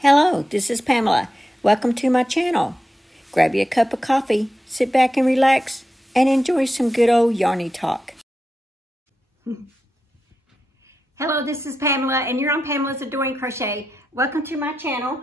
Hello, this is Pamela. Welcome to my channel. Grab you a cup of coffee, sit back and relax, and enjoy some good old yarny talk. Hello, this is Pamela, and you're on Pamela's Adoring Crochet. Welcome to my channel.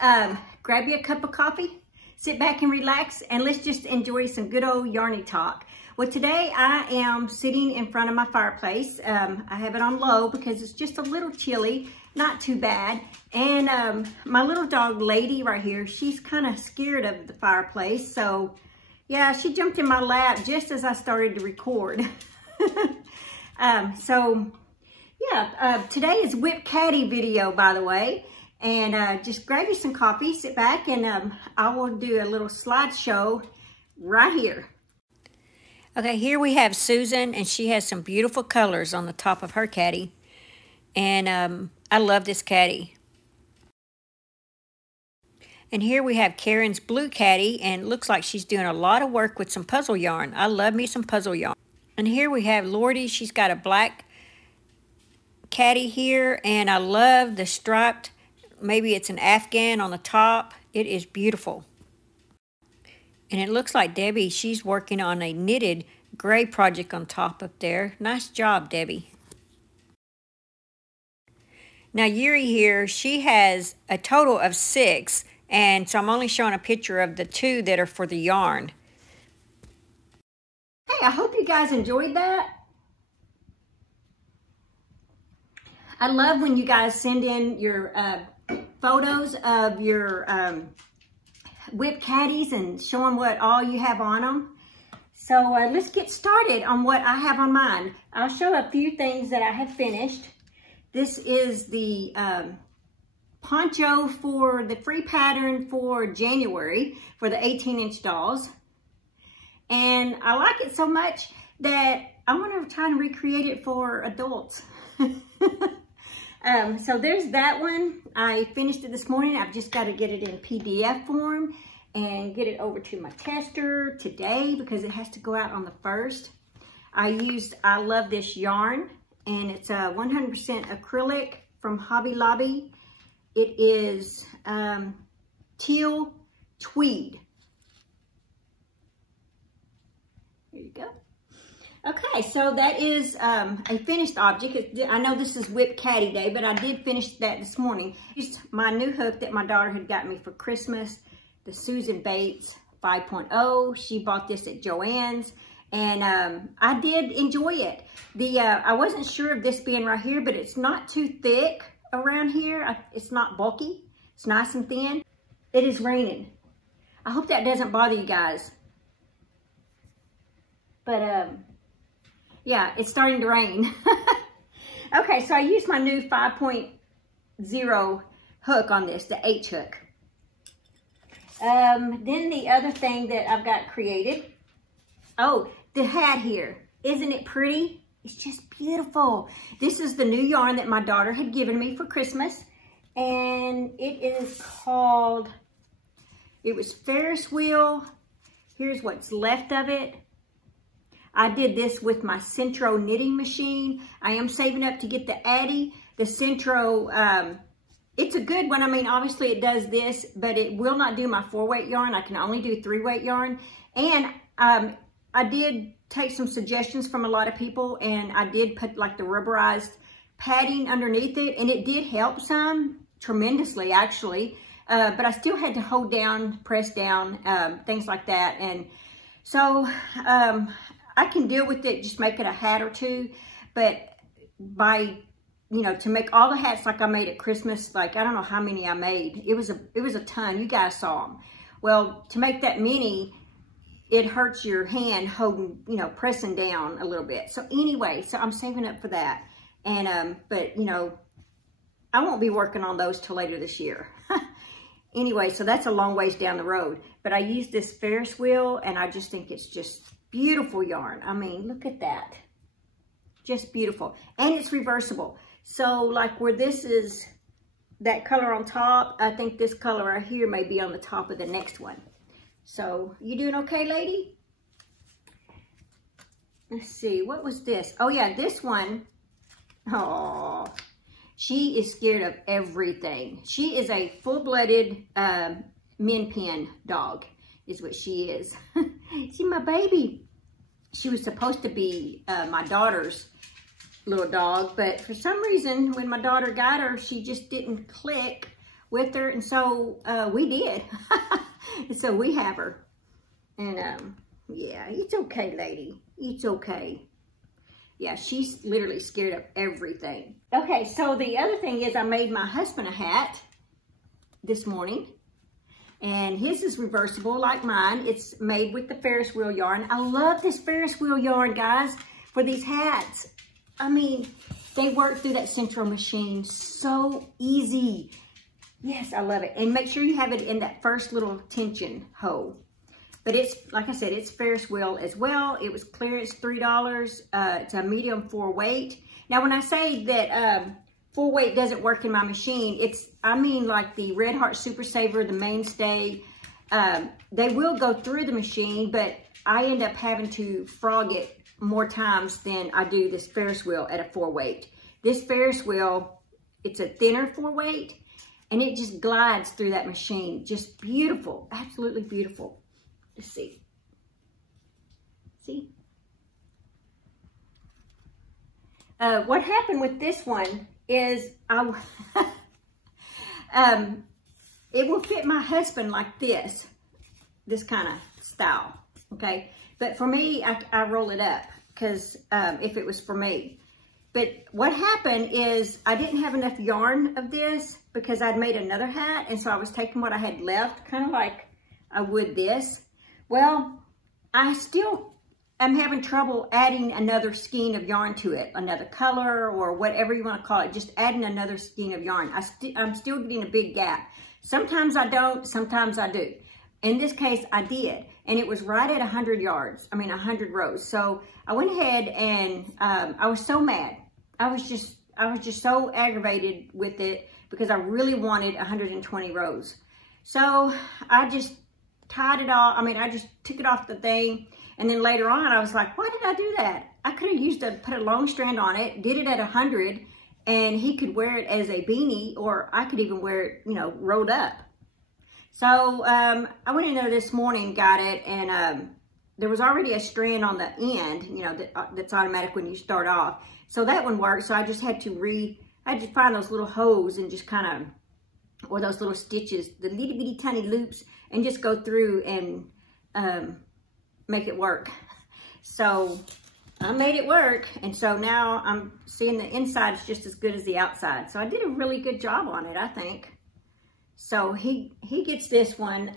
Grab you a cup of coffee, sit back and relax, and let's just enjoy some good old yarny talk. Well, today I am sitting in front of my fireplace. I have it on low because it's just a little chilly, not too bad. And my little dog Lady right here, she's kind of scared of the fireplace. So yeah, she jumped in my lap just as I started to record. Today is WIP Caddy video, by the way. And just grab you some coffee, sit back, and I will do a little slideshow right here. Okay, here we have Susan, and she has some beautiful colors on the top of her caddy. And I love this caddy. And here we have Karen's blue caddy, and it looks like she's doing a lot of work with some puzzle yarn. I love me some puzzle yarn. And here we have Lourdes. She's got a black caddy here, and I love the striped, maybe it's an Afghan on the top. It is beautiful. And it looks like Debbie, she's working on a knitted gray project on top up there. Nice job, Debbie. Now, Yuri here, she has a total of 6, and so I'm only showing a picture of the 2 that are for the yarn. Hey, I hope you guys enjoyed that. I love when you guys send in your photos of your WIP caddies and show them what all you have on them. So let's get started on what I have on mine. I'll show a few things that I have finished. This is the poncho for the free pattern for January for the 18-inch dolls. And I like it so much that I want to try and recreate it for adults. So there's that one. I finished it this morning. I've just got to get it in PDF form and get it over to my tester today because it has to go out on the 1st. I love this yarn, and it's a 100% acrylic from Hobby Lobby. It is teal tweed. Here you go. Okay, so that is a finished object. I know this is WIP Caddy Day, but I did finish that this morning. Used my new hook that my daughter had got me for Christmas, the Susan Bates 5.0. She bought this at Joann's, and I did enjoy it. I wasn't sure of this being right here, but it's not too thick around here. It's not bulky. It's nice and thin. It is raining. I hope that doesn't bother you guys. But yeah, it's starting to rain. Okay, so I used my new 5.0 hook on this, the H hook. Then the other thing that I've got created, oh, the hat here. Isn't it pretty? It's just beautiful. This is the new yarn that my daughter had given me for Christmas. And it is called, it was Ferris wheel. Here's what's left of it. I did this with my Centro knitting machine. I am saving up to get the Addy. The Centro, it's a good one. I mean, obviously it does this, but it will not do my 4-weight yarn. I can only do 3-weight yarn. And I did take some suggestions from a lot of people, and I did put like the rubberized padding underneath it, and it did help some, tremendously actually. But I still had to hold down, press down, things like that. And so, I can deal with it, just make it a hat or 2, but by, you know, to make all the hats like I made at Christmas, like I don't know how many I made. It was a ton. You guys saw them. Well, to make that many, it hurts your hand holding, you know, pressing down a little bit. So anyway, so I'm saving up for that. And, but you know, I won't be working on those till later this year. Anyway, so that's a long ways down the road. But I used this Ferris wheel, and I just think it's just beautiful yarn. I mean, look at that. Just beautiful. And it's reversible. So like where this is that color on top, I think this color right here may be on the top of the next one. So you doing okay, Lady? Let's see, what was this? Oh yeah, this one. Oh, She is scared of everything. She is a full-blooded min pin dog, is what she is. She's my baby. She was supposed to be my daughter's little dog, but for some reason, when my daughter got her, she just didn't click with her, and so we did. And so we have her. And yeah, it's okay, lady. It's okay. Yeah, she's literally scared of everything. Okay, so the other thing is I made my husband a hat this morning. And his is reversible like mine. It's made with the Ferris wheel yarn. I love this Ferris wheel yarn, guys, for these hats. I mean, they work through that central machine so easy. Yes, I love it. And make sure you have it in that first little tension hole. But it's, like I said, it's Ferris wheel as well. It was clearance $3. It's a medium 4 weight. Now, when I say that 4 weight doesn't work in my machine, I mean like the Red Heart Super Saver, the Mainstay, they will go through the machine, but I end up having to frog it more times than I do this Ferris wheel at a 4 weight. This Ferris wheel, it's a thinner 4 weight, and it just glides through that machine. Just beautiful, absolutely beautiful. Let's see. See? What happened with this one is it will fit my husband like this kind of style, okay? But for me, I roll it up because if it was for me. But what happened is I didn't have enough yarn of this because I'd made another hat, and so I was taking what I had left, kind of like I would this. Well, I still am having trouble adding another skein of yarn to it, another color or whatever you want to call it, just adding another skein of yarn. I'm still getting a big gap. Sometimes I don't, sometimes I do. In this case, I did, and it was right at 100 yards, 100 rows. So I went ahead and I was so mad. I was just so aggravated with it because I really wanted 120 rows. So I just tied it all. I just took it off the thing. And then later on, I was like, why did I do that? I could have put a long strand on it, did it at 100, and he could wear it as a beanie, or I could even wear it, rolled up. So I went in there this morning, got it, and there was already a strand on the end, that's automatic when you start off. So that one worked. So I just had to find those little holes and just kind of, or those little stitches, the little bitty tiny loops, and just go through and make it work. So I made it work, and so now I'm seeing the inside is just as good as the outside. So I did a really good job on it, I think. So he gets this one,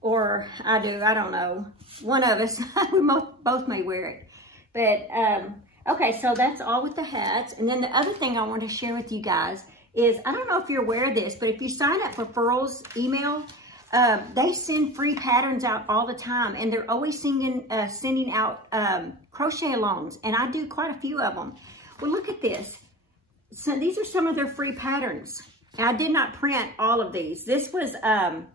or I do, I don't know. One of us, we both may wear it. But okay, so that's all with the hats. And then the other thing I want to share with you guys is, I don't know if you're aware of this, but if you sign up for Furl's email, they send free patterns out all the time, and they're always sending out crochet alongs, and I do quite a few of them. Well, look at this. So these are some of their free patterns. And I did not print all of these. This was a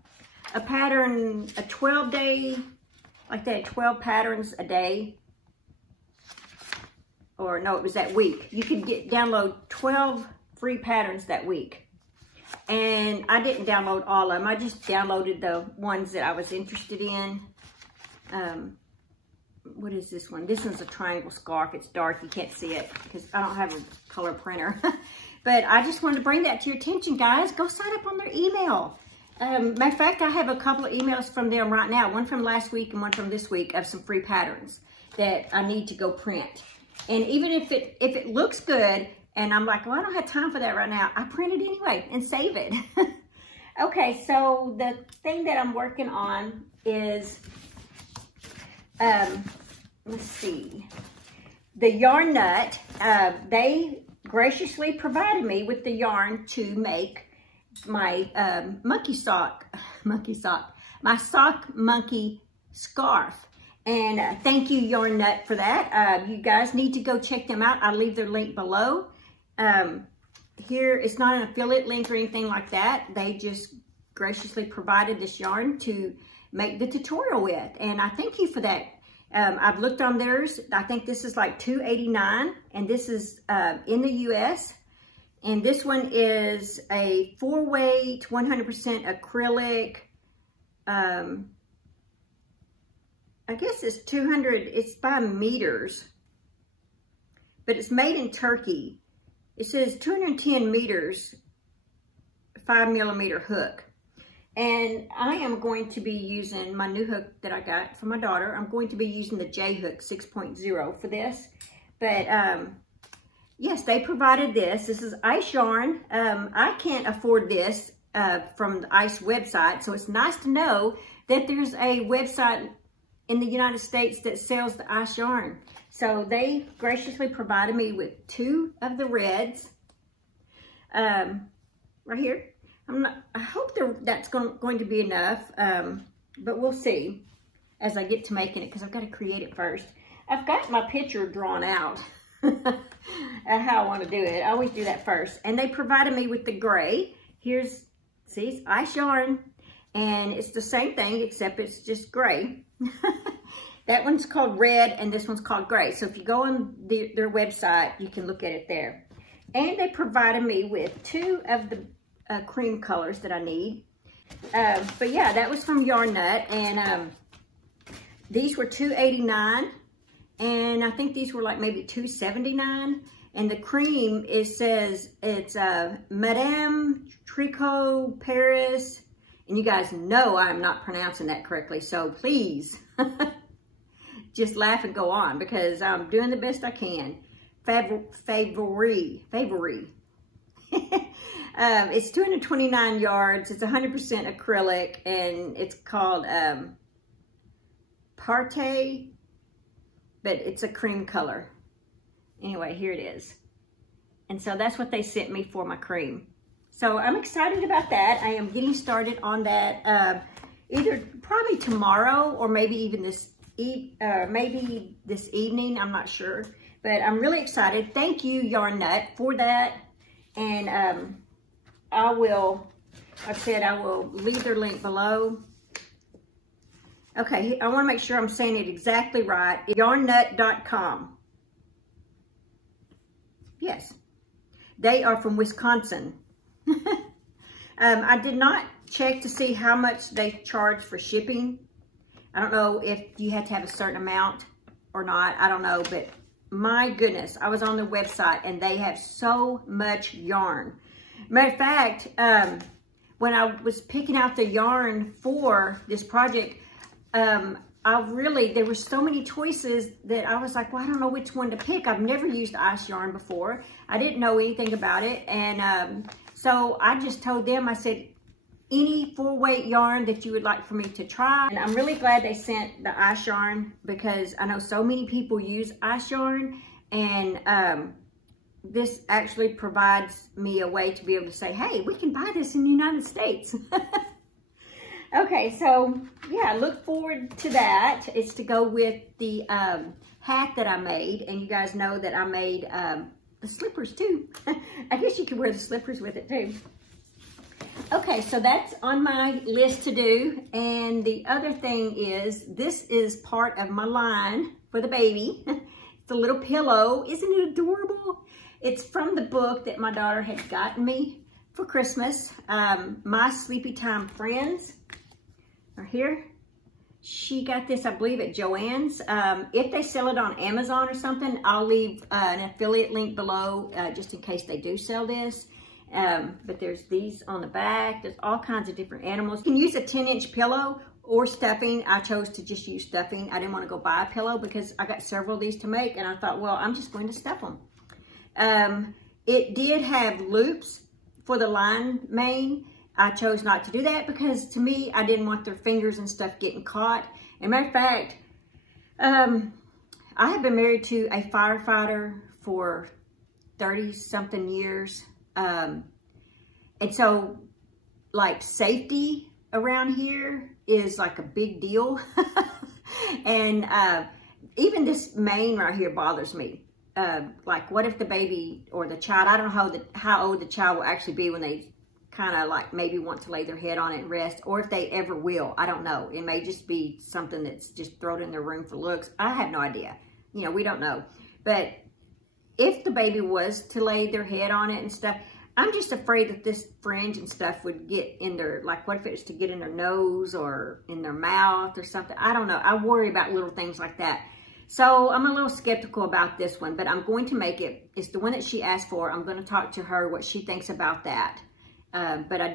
pattern, a 12-day, like they had 12 patterns a day. Or no, it was that week. You could download 12 free patterns that week. And I didn't download all of them. I just downloaded the ones that I was interested in. What is this one? This one's a triangle scarf. It's dark. You can't see it because I don't have a color printer. But I just wanted to bring that to your attention, guys. Go sign up on their email. Matter of fact, I have a couple of emails from them right now. One from last week and one from this week of some free patterns that I need to go print. And even if it looks good, and I'm like, well, I don't have time for that right now, I print it anyway and save it. Okay, so the thing that I'm working on is, let's see, the yarn nut. They graciously provided me with the yarn to make my my sock monkey scarf. And thank you, Yarn Nut, for that. You guys need to go check them out. I'll leave their link below. Here, it's not an affiliate link or anything like that. They just graciously provided this yarn to make the tutorial with. And I thank you for that. I've looked on theirs. I think this is like $2.89, and this is in the US. And this one is a 4-weight, 100% acrylic. I guess it's 200, it's by meters, but it's made in Turkey. It says 210 meters, 5mm hook. And I am going to be using my new hook that I got for my daughter. I'm going to be using the J hook 6.0 for this. But yes, they provided this. This is ice yarn. I can't afford this from the ICE website. So it's nice to know that there's a website in the United States that sells the ice yarn. So they graciously provided me with 2 of the reds. Right here. I hope that's going to be enough, but we'll see as I get to making it, because I've got to create it first. I've got my picture drawn out how I want to do it. I always do that first. And they provided me with the gray. Here's, see, it's ice yarn, and it's the same thing except it's just gray. That one's called red, and this one's called gray. So if you go on their website, you can look at it there. And they provided me with 2 of the cream colors that I need. But yeah, that was from Yarn Nut, and these were $2.89, and I think these were like maybe $2.79. And the cream, it says it's Madame Tricot Paris, and you guys know I'm not pronouncing that correctly, so please just laugh and go on, because I'm doing the best I can. Favori. It's 229 yards. It's 100% acrylic, and it's called Parte, but it's a cream color. Anyway, here it is. And so that's what they sent me for my cream. So I'm excited about that. I am getting started on that either probably tomorrow or maybe even this evening. I'm not sure, but I'm really excited. Thank you, Yarn Nut, for that. And I will, like I said, I will leave their link below. Okay, I want to make sure I'm saying it exactly right. Yarnnut.com. Yes, they are from Wisconsin. I did not check to see how much they charge for shipping. I don't know if you have to have a certain amount or not. I don't know, but my goodness, I was on their website and they have so much yarn. Matter of fact, when I was picking out the yarn for this project, there were so many choices that I was like, well, I don't know which one to pick. I've never used ice yarn before. I didn't know anything about it. And so I just told them, I said, any 4-weight yarn that you would like for me to try. And I'm really glad they sent the ice yarn, because I know so many people use ice yarn, and this actually provides me a way to be able to say, hey, we can buy this in the United States. Okay, so yeah, look forward to that. It's to go with the hat that I made, and you guys know that I made the slippers too. I guess you could wear the slippers with it too. Okay, so that's on my list to do. And the other thing is, this is part of my line for the baby. It's a little pillow. Isn't it adorable? It's from the book that my daughter had gotten me for Christmas. My Sleepy Time Friends are here. She got this, I believe, at Joann's. If they sell it on Amazon or something, I'll leave an affiliate link below just in case they do sell this. But there's these on the back. There's all kinds of different animals. You can use a 10-inch pillow or stuffing. I chose to just use stuffing. I didn't want to go buy a pillow because I got several of these to make, and I thought, well, I'm just going to stuff them. It did have loops for the line mane. I chose not to do that because, to me, I didn't want their fingers and stuff getting caught. And matter of fact, I have been married to a firefighter for 30-something years. And so, like, safety around here is like a big deal. And even this mane right here bothers me. Like, what if the baby or the child, I don't know how old the child will actually be when they kind of like maybe want to lay their head on it and rest, or if they ever will. I don't know. It may just be something that's just thrown in their room for looks. I have no idea. You know, we don't know. But if the baby was to lay their head on it and stuff, I'm just afraid that this fringe and stuff would get in their, like what if it was to get in their nose or in their mouth or something? I don't know. I worry about little things like that. So I'm a little skeptical about this one, but I'm going to make it. It's the one that she asked for. I'm going to talk to her what she thinks about that. But I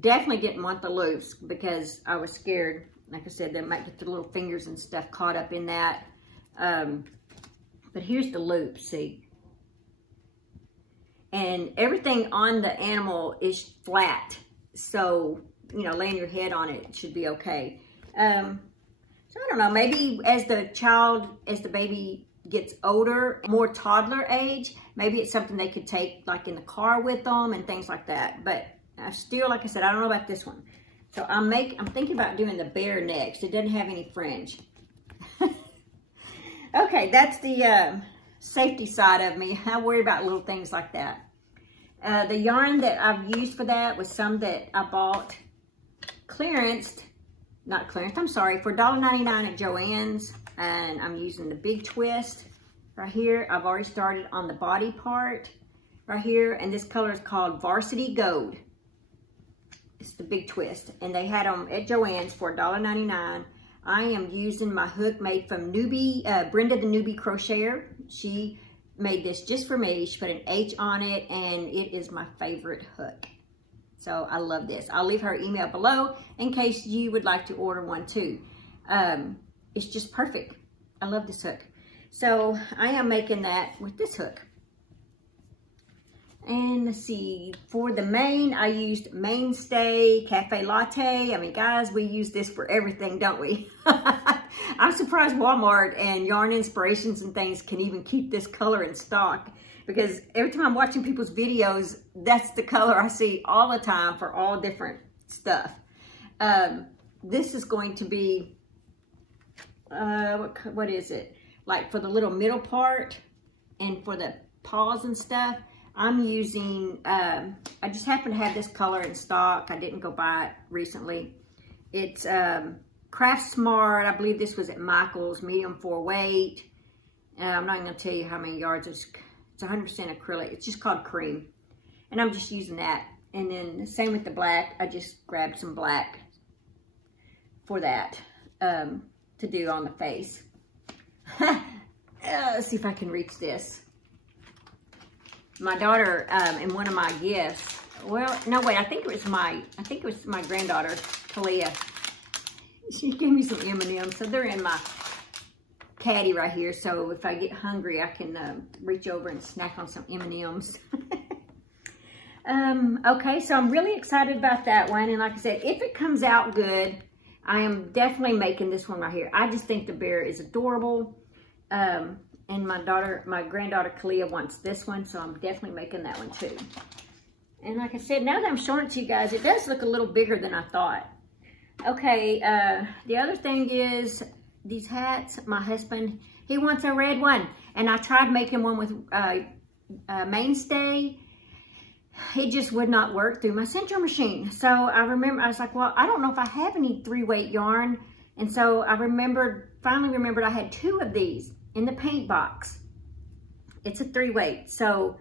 definitely didn't want the loops because I was scared. Like I said, they might get the little fingers and stuff caught up in that. But here's the loop, see? And everything on the animal is flat. So, you know, laying your head on it should be okay. So I don't know, maybe as the baby gets older, more toddler age, maybe it's something they could take like in the car with them and things like that. But I still, like I said, I don't know about this one. So I'm thinking about doing the bear next. It doesn't have any fringe. Okay, that's the safety side of me. I worry about little things like that. The yarn that I've used for that was some that I bought clearanced, not clearance, I'm sorry, for $1.99 at Joann's. And I'm using the big twist right here. I've already started on the body part right here. And this color is called Varsity Gold. It's the big twist. And they had them at Joann's for $1.99. I am using my hook made from Brenda the Newbie Crocheter. She made this just for me. She put an H on it and it is my favorite hook. So I love this. I'll leave her email below in case you would like to order one too. It's just perfect. I love this hook. So I am making that with this hook. And let's see, for the mane, I used Mainstay Cafe Latte. I mean, guys, we use this for everything, don't we? I'm surprised Walmart and Yarn Inspirations and things can even keep this color in stock, because every time I'm watching people's videos, that's the color I see all the time for all different stuff. This is going to be, what is it? Like for the little middle part and for the paws and stuff, I'm using, I just happen to have this color in stock. I didn't go buy it recently. It's Craft Smart. I believe this was at Michael's, medium 4 weight. I'm not even going to tell you how many yards. It's 100% acrylic. It's just called Cream. And I'm just using that. And then the same with the black. I just grabbed some black for that to do on the face. Let's see if I can reach this. My daughter, in one of my gifts, well, no, wait, I think it was my granddaughter, Kalia. She gave me some M&Ms, so they're in my caddy right here. So if I get hungry, I can reach over and snack on some M&Ms. Okay, so I'm really excited about that one. And like I said, if it comes out good, I am definitely making this one right here. I just think the bear is adorable. And my granddaughter Kalia wants this one, so I'm definitely making that one too. And like I said, now that I'm showing it to you guys, it does look a little bigger than I thought. Okay, the other thing is these hats. My husband, he wants a red one. And I tried making one with Mainstay. It just would not work through my central machine. So I remember, I was like, well, I don't know if I have any 3-weight yarn. And so I finally remembered I had 2 of these in the paint box. It's a 3-weight. So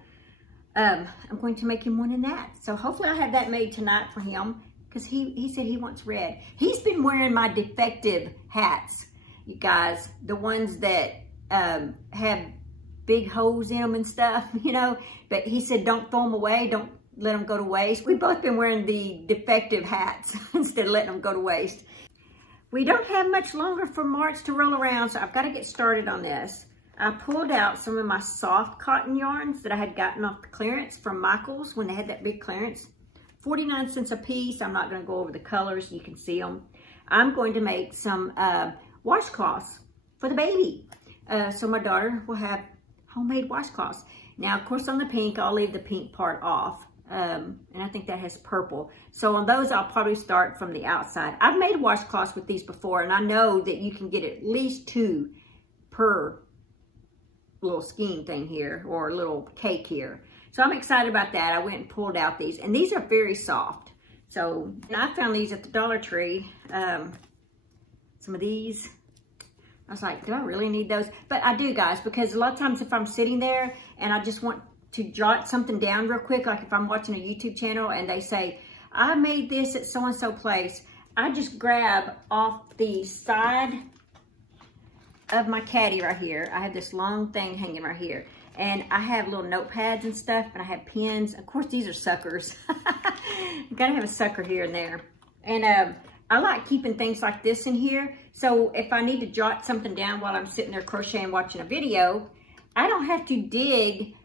I'm going to make him one in that. So hopefully I'll have that made tonight for him, because he said he wants red. He's been wearing my defective hats, you guys. The ones that have big holes in them and stuff, you know. But he said don't throw them away. Don't let them go to waste. We've both been wearing the defective hats instead of letting them go to waste. We don't have much longer for March to roll around, so I've got to get started on this. I pulled out some of my soft cotton yarns that I had gotten off the clearance from Michael's when they had that big clearance. 49 cents a piece. I'm not going to go over the colors. You can see them. I'm going to make some washcloths for the baby. So my daughter will have homemade washcloths. Now, of course, on the pink, I'll leave the pink part off. And I think that has purple. So on those, I'll probably start from the outside. I've made washcloths with these before, and I know that you can get at least 2 per little skein thing here, or a little cake here. So I'm excited about that. I went and pulled out these, and these are very soft. So, and I found these at the Dollar Tree. Some of these I was like, do I really need those? But I do, guys, because a lot of times if I'm sitting there and I just want to jot something down real quick, like if I'm watching a YouTube channel and they say, I made this at so-and-so place, I just grab off the side of my caddy right here. I have this long thing hanging right here. And I have little notepads and stuff, and I have pens. Of course, these are suckers. You gotta have a sucker here and there. And I like keeping things like this in here. So if I need to jot something down while I'm sitting there crocheting watching a video, I don't have to dig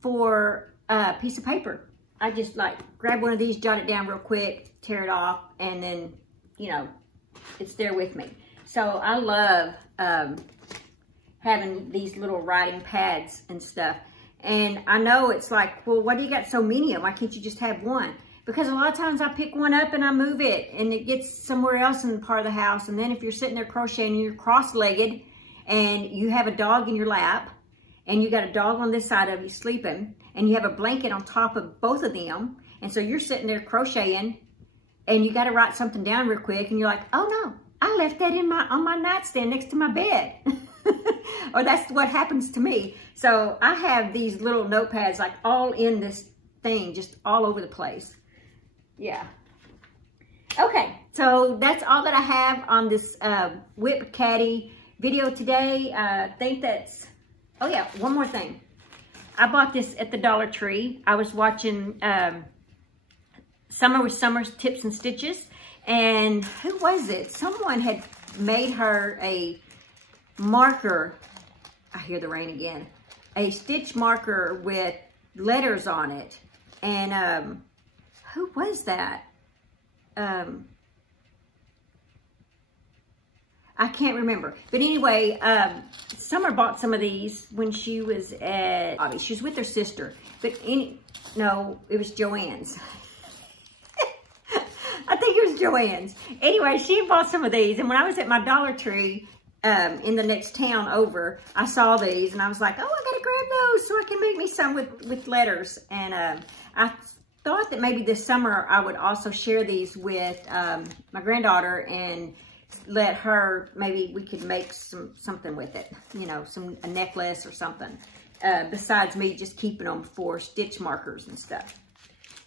for a piece of paper. I just like grab one of these, jot it down real quick, tear it off, and then, you know, it's there with me. So I love having these little writing pads and stuff. And I know it's like, well, why do you got so many of them? Why can't you just have one? Because a lot of times I pick one up and I move it and it gets somewhere else in part of the house. And then if you're sitting there crocheting and you're cross-legged and you have a dog in your lap and you got a dog on this side of you sleeping and you have a blanket on top of both of them. And so you're sitting there crocheting and you got to write something down real quick and you're like, oh no, I left that on my nightstand next to my bed. Or that's what happens to me. So I have these little notepads like all in this thing, just all over the place. Yeah. Okay, so that's all that I have on this WIP Caddy video today. I think that's, oh yeah, one more thing. I bought this at the Dollar Tree. I was watching Summer with Summer's Tips and Stitches. And who was it? Someone had made her a marker. I hear the rain again. A stitch marker with letters on it. And who was that? I can't remember. But anyway, Summer bought some of these when she was at, she was with her sister. But no, it was Joann's. I think it was Joann's. Anyway, she bought some of these. And when I was at my Dollar Tree, in the next town over, I saw these and I was like, oh, I gotta grab those so I can make me some with letters. And I thought that maybe this summer I would also share these with my granddaughter and let her, maybe we could make something with it, you know, a necklace or something, besides me just keeping them for stitch markers and stuff.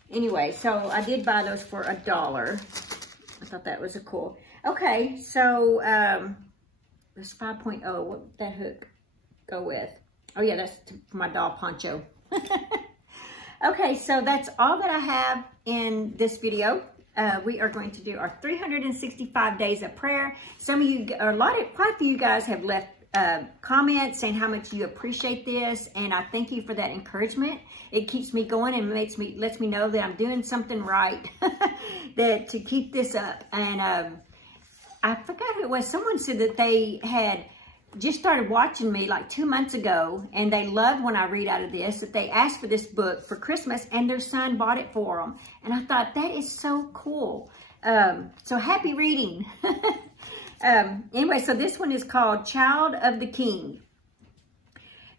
Anyway, so I did buy those for $1. I thought that was a cool. Okay, so this 5.0, what would that hook go with? Oh yeah, that's for my doll poncho. Okay, so that's all that I have in this video. We are going to do our 365 days of prayer. Some of you, quite a few of you guys have left comments saying how much you appreciate this, and I thank you for that encouragement. It keeps me going and lets me know that I'm doing something right, to keep this up. And I forgot who it was. Someone said that they had just started watching me like 2 months ago, and they loved when I read out of this, that they asked for this book for Christmas, and their son bought it for them. And I thought, that is so cool. So happy reading. Anyway, so this one is called Child of the King.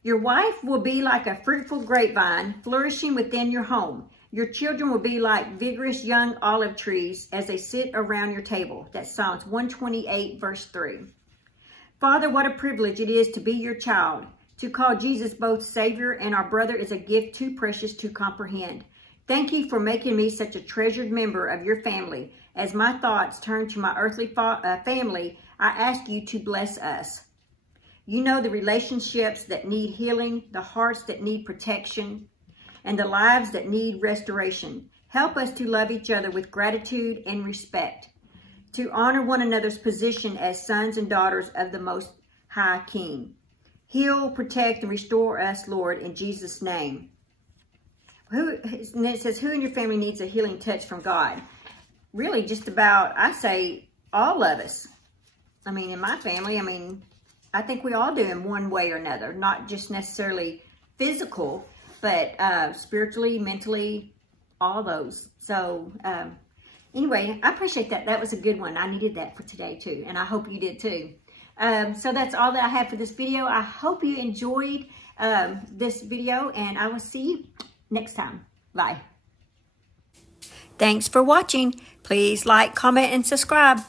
Your wife will be like a fruitful grapevine flourishing within your home. Your children will be like vigorous young olive trees as they sit around your table. That's Psalms 128, verse 3. Father, what a privilege it is to be your child. To call Jesus both Savior and our brother is a gift too precious to comprehend. Thank you for making me such a treasured member of your family. As my thoughts turn to my earthly family, I ask you to bless us. You know the relationships that need healing, the hearts that need protection, and the lives that need restoration. Help us to love each other with gratitude and respect, to honor one another's position as sons and daughters of the Most High King. Heal, protect, and restore us, Lord, in Jesus' name. And it says, who in your family needs a healing touch from God? Really, just about, I say, all of us. I mean, in my family, I think we all do in one way or another. Not just necessarily physical, but spiritually, mentally, all those. So, anyway, I appreciate that. That was a good one. I needed that for today, too. And I hope you did, too. So that's all that I have for this video. I hope you enjoyed this video, and I will see you next time. Bye. Thanks for watching. Please like, comment, and subscribe.